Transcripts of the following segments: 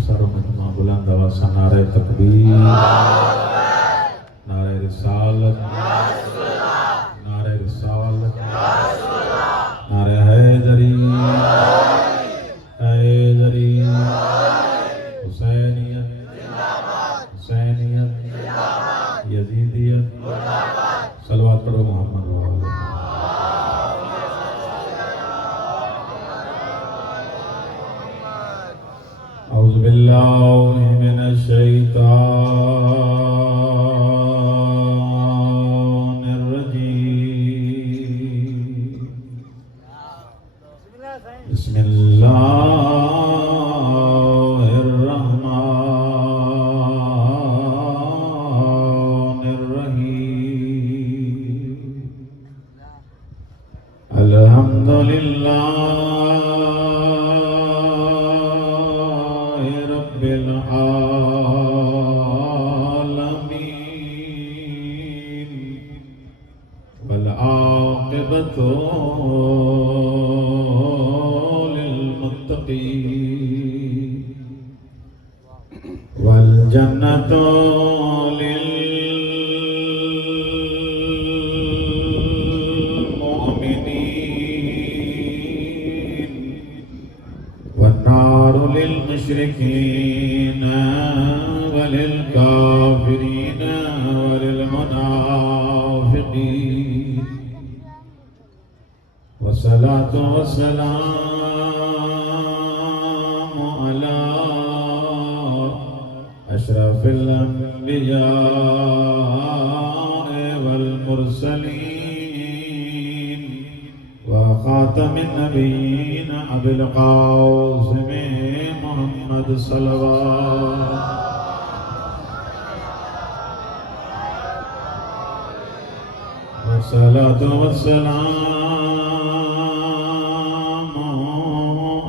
सारों में तमाम बुलंद आवाज़ से नारे तकबीर, नारे रिसालत, नारे रिसालत, नारे हैदरी, हैदरी, हुसैनियत, हुसैनियत, यजीदियत, सलवात पढ़ो मोहम्मद वाले। औज़ु बिल्लाहि मिनश शैतानिर रजीम। बिस्मिल्लाहिर रहमानिर रहीम। अल्हम्दुलिल्लाहि रब्बिल आलमीन वल आक़िबतु लिल मुत्तक़ीन वल जन्नतु लिल मुमिनीन वन नारु लिल मुशरिकीन वलिल काफिरीन वलिल मुनाफिकीन। वस्सलातु वस्सलामु अला अशरफिल अंबिया वल मुरसलीन व खातमिन नबीय्यीन अबिल क़ासिम मुहम्मद सल्लल्लाहु। वस्सलातु वस्सलामु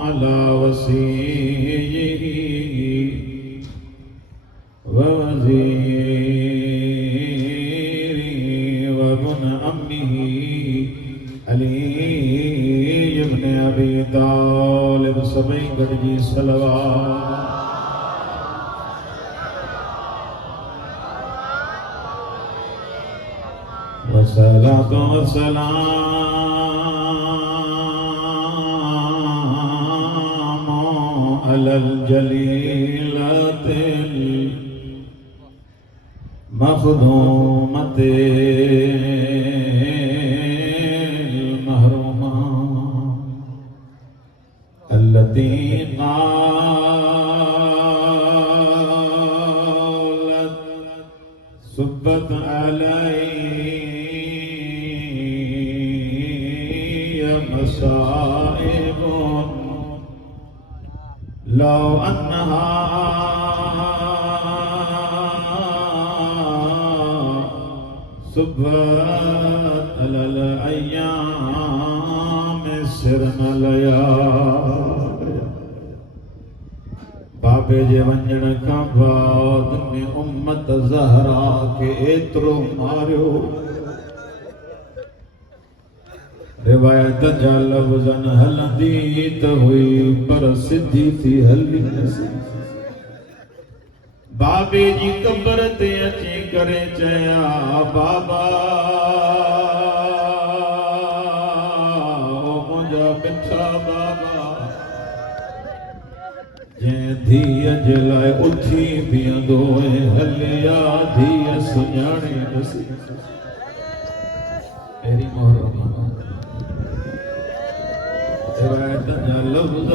अला वसीय्यिही व वज़ीरी व इब्न अम्मिही अली इब्न अबी तालिब सभी गढ़जी सल्लल्लाहु। वस्सलातु वस्सलामु अलल जलीलतिल मख़दूमतिल महरूमा अल्लती क़ालत सुब्बत अलैया मसाइबुन लौ अन्नहा सुब्बत अलल अय्याम सिरन लया। बाबे जे वंजण खां बाद में उम्मत ज़हरा के एतिरो मारियो रिवायत जा लफ़्ज़न हलंदी त हुई पर सिधी थी हली न सघी। बाबे जी कब्र ते अची करे चया बाबा ओ मुंहिंजा मिठा बाबा जंहिं धीअ जे लाइ उथी बीहंदो ऐं हलिया धीअ सुञाणे न सघी। अहिड़ी मोहर रिवायत जा लफ़्ज़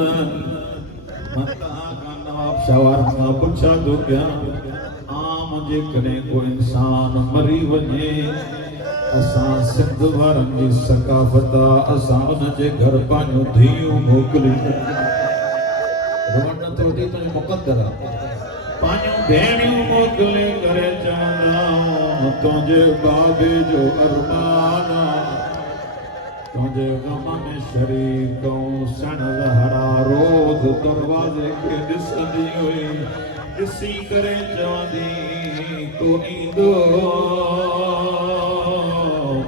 शवार मां पुछा तो क्या आम जे कॾहिं को इंसान मरी वञे असां सिंध वारनि जी सकाफ़त असां उन जे घर पंहिंजूं धीअरूं मोकिलियूं रोअण नथो अचे तुंहिंजो मुक़दर आहे पंहिंजूं भेणियूं मोकिले करे चवंदा तुंहिंजे बाबे जो अरमान तुंहिंजे ग़म में शरीक सण ज़हरा रोज़ दरवाज़े खे ॾिसंदी हुई ॾिसी करे चवंदी को ईंदो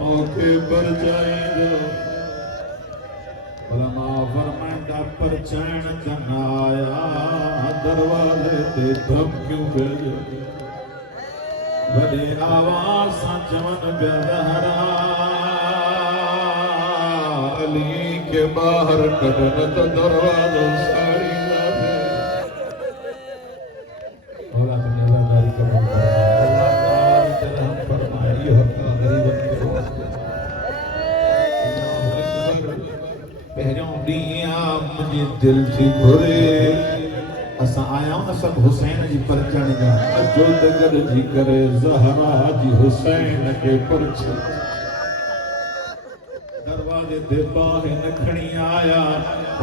मूंखे परचाईंदो पर मां फरमाईंदा परचाइण त न आया दरवाजे ते धमकियूं भेजो वॾे आवाज़ सां चवनि पिया ज़हरा अली खे ॿाहिरि कढ न त दरवाज़ो साड़ींदासीं। औलाद नज़रदारी कबूल फरमाए इहो हक़ ग़रीबनि खे पहिरियों ॾींहुं मुंहिंजी दिलि थी घुरे असां आया न सभु हुसैन जी परचण जा अचो त गॾिजी करे ज़हरा जी हुसैन खे परच दरवाजे ते बाहि न खणी आया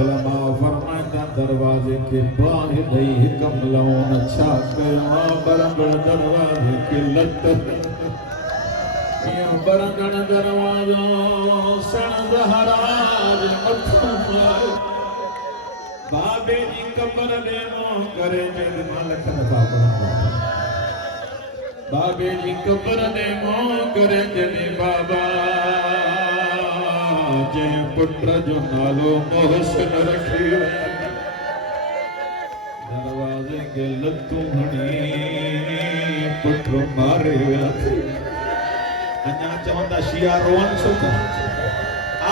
उलमा फरमाईंदा दरवाजे खे बाहि ॾेई हिकु मलौन छा कयो बरंदड़ दरवाजे खे लत बरंदड़ दरवाजो सण ज़हरा जे मथां बाबे जी कबर ॾे मुंहुं करे जंहिं मां लख दफ़ा पढ़ंदो बाबे जी कबर ॾे मुंहुं करे जॾहिं बाबा जंहिं पुट जो नालो मोहसिन रखी दरवाज़े खे लतूं हणी पुट मारे विया अञा चवंदा शिया रोअन छो था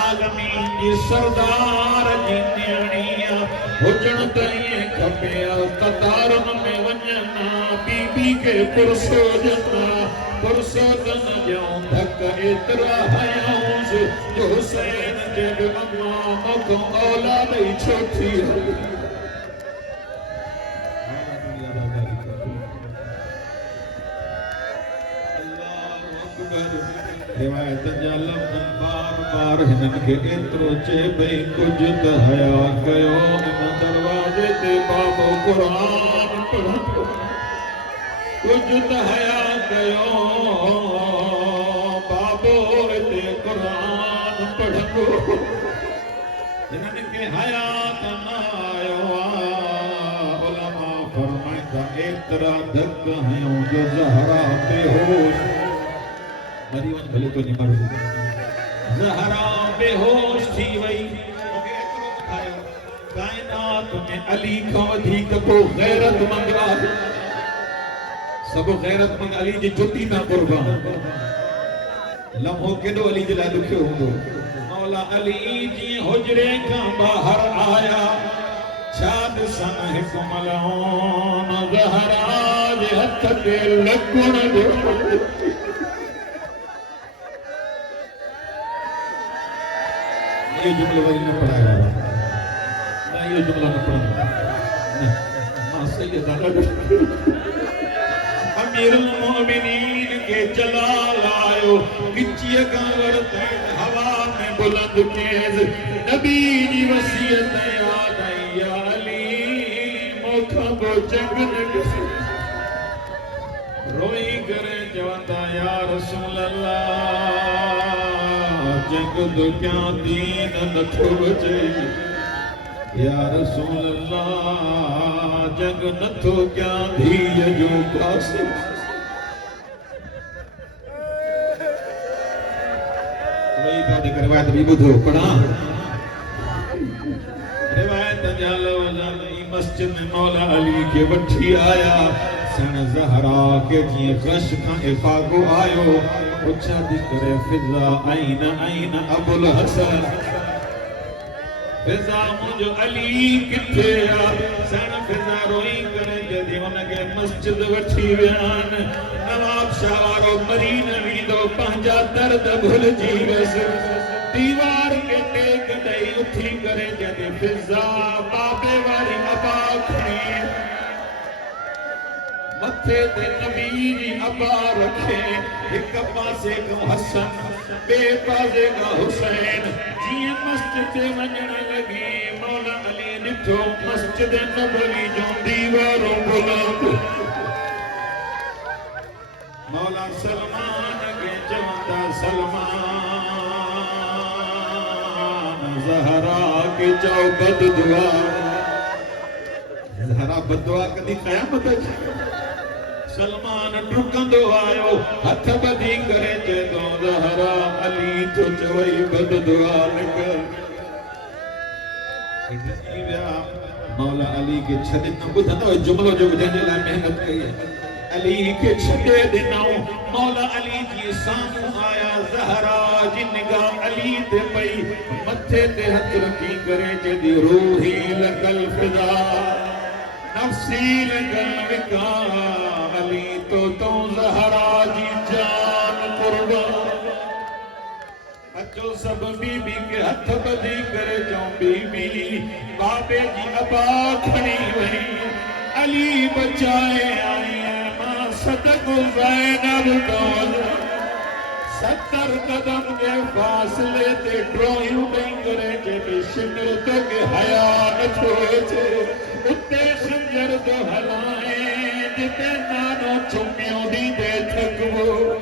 आगमीन जी सरदार जी न्याणीअ हुजण त ईअं खपे कतारुनि में वञनि बीबी खे पुरसोजनि पुरसोजनि ॼऊं धक एतिरा हयाऊंसि जो हुसैन जे बि अम्मा मूंखां औलाद ई छो थी रिवायत जा लफ़्ज़ बार बार हिननि खे एतिरो चए भई कुझु त हया कयो इन दरवाज़े ते बाबो क़ुरान पढ़ंदो कुझु त हया कयो बाबो हिते क़ुरान पढ़ंदो हिननि खे हया त न आयो उलमा फरमाईंदा एतिरा धक हयूं जो ज़हरा बेहोश मरी वञ भले तुंहिंजी मर्ज़ी ज़हरा बेहोश थी वई मूंखे एतिरो ॿुधायो काइनात में अली खां वधीक को गैरतमंद आहे सभु गैरतमंद अली जी जुती तां क़ुर्बान लम्हो केॾो अली जे लाइ ॾुखियो हूंदो मौला अली जीअं हुजरे खां ॿाहिरि आया छा ॾिसनि हिकु मलौन ज़हरा जे हथ ते लॻण जो ये जुमलो वरी न पढ़ाया ना ये जुमला न पढ़ना मां सैयदा अमीरुल मोमिनीन के जलाल आयो किचिया का वरते हवा में बुलंद केज नबी जी वसीयत याद आई या अली मौका को जंग रोई करे चवंदा या रसूल अल्लाह जंग तो क्या दीन नथो बचे या रसूल अल्लाह जंग नथो क्या धीअ जो पास वही बात कर रिवायत भी बुधो पढ़ा रिवायत जालो जाली मस्जिद में मौला अली के वठी आया सण ज़हरा के जीअं ग़श खां इफ़ाक़ो आयो पुछा थी करे फिज़ा आइन आइन अबुल हसन फिज़ा मुंहिंजो अली किथे आहे सण फिज़ा रोई करे जॾहिं हुनखे मस्जिद वठी विया आहिनि नवाब शाह वारो मरी न वेंदो पंहिंजा दर्द भुलिजी वियसि दीवार खे टेक ॾेई उथी करे जॾहिं फिज़ा बाबे वारी अबा खणी मथे ते नबी जी अबा रखे हिक पासे खां हसन ॿिए पासे खां हुसैन जीअं मस्जिद ते वञण लॻी मौला अली ॾिठो मस्जिद नबवी जूं दीवारूं बुलंद मौला सलमान खे चवंदा सलमान ज़हरा खे चओ बददुआ ज़हरा बददुआ कॾहिं क़यामत अचे सलमान डुकंदो आयो हथ ॿधी करे चए थो ज़हरा अली तो चवई बददुआ निकल मौला अली के छॾे न ॿुधंदो जुमिलो जो जंहिंजे लाइ महिनत कई है अली के छॾे ॾिनऊं मौला अली जी साम्हूं आया ज़हरा जी निगाह अली ते पई मथे ते हथ रखी करे चेदी रूही लकल फिदा नफ्सी लकल विका अली तो ज़हरा जी जान कुर्बान बच्चो सब बीबी के हथ बधी करे चऊं बीबी बाबे जी अबा खणी वई अली बचाए आई मां सदक ज़ैनब डोल 70 कदम के फासले ते ड्रोयूं ॾेई करे चए शिकिर तोखे हया नथो अचे उते खंजर तो हलाए जिते नानो चुमियो ॾींदे थकबो